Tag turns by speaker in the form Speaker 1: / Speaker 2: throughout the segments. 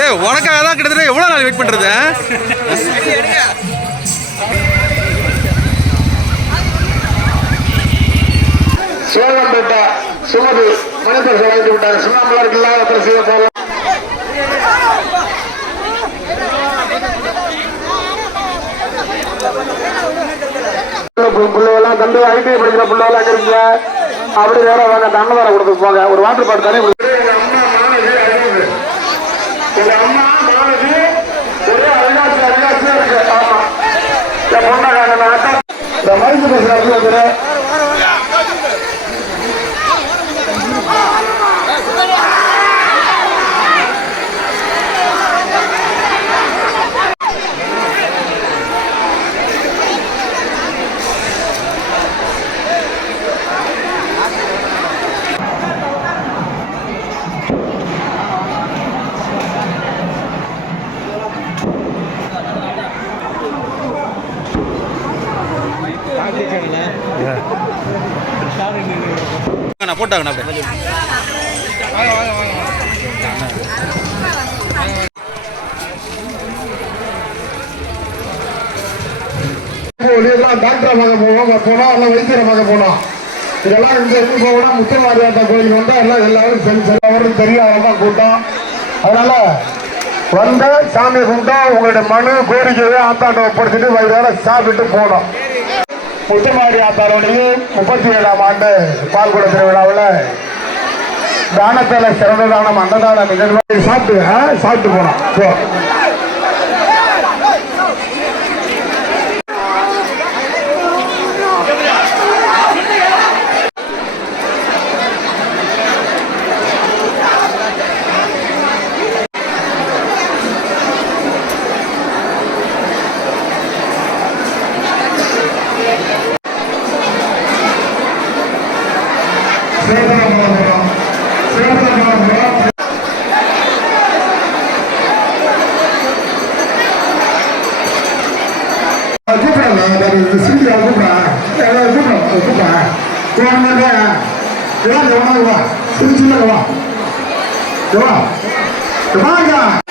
Speaker 1: ஏய்
Speaker 2: உனக்காக தான் கிட்டத்தட்ட எவ்வளோ நாள் வெயிட் பண்ணுறது
Speaker 1: சோழம்பேட்டை சுமதி மணிப்பரிசு வாங்கி விட்டாங்க சுண்ணாம்பலருக்கு இல்லாத பரிசு போகலாம் பிள்ளைகள்லாம் தம்பி ஐடி படிக்கிற பிள்ளைகள்லாம் அங்க இருக்கீங்க? அப்படி வேற வாங்க அந்த அன்னதாரம் கொடுத்து போங்க. ஒரு வாட்டர் பாட்டு தானே எங்க அம்மா ஒரே இருக்கு. ஆமா. நான் இந்த மருந்து பேசுறாங்க
Speaker 2: நான் போட்டாங்கண்ணா அப்படியே.
Speaker 1: எல்லாம் டாக்டரை பார்க்க போவோம் போனோம் எல்லாம் வைத்தியரை பார்க்க போனோம் இதெல்லாம் இங்க இருந்து போகணும். முத்தமாரியாத்தா கோயில் வந்தா எல்லாம் எல்லாரும் சரி சரி தெரியும் அவ்வளோதான் கூட்டம் அதனால வந்த சாமி கும்பிட்டோம் உங்களுடைய மனு கோரிக்கையை ஆத்தாண்ட ஒப்படைச்சிட்டு வயிறார சாப்பிட்டு போனோம் முத்துமாரி ஆத்தாருடைய முப்பத்தி ஏழாம் ஆண்டு பால்குட திருவிழாவில் தானத்தில் சிறந்த தானம் அன்னதான சாப்பிட்டு சாப்பிட்டு ကိုဖြစ်တာကျွန်တော်ကကျွန်တော်ကသူကြီးကကဓမ္မက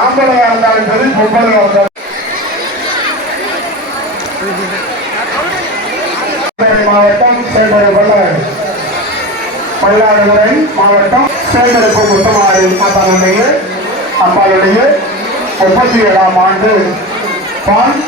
Speaker 1: ஆம்பளையா இருந்தாலும் சரி பொம்பளையா இருந்தாலும் மயிலாடுதுறை மாவட்டம் சேகருக்கு முத்தமாரி மாதாவுடைய அம்பாளுடைய முப்பத்தி ஏழாம் ஆண்டு பான்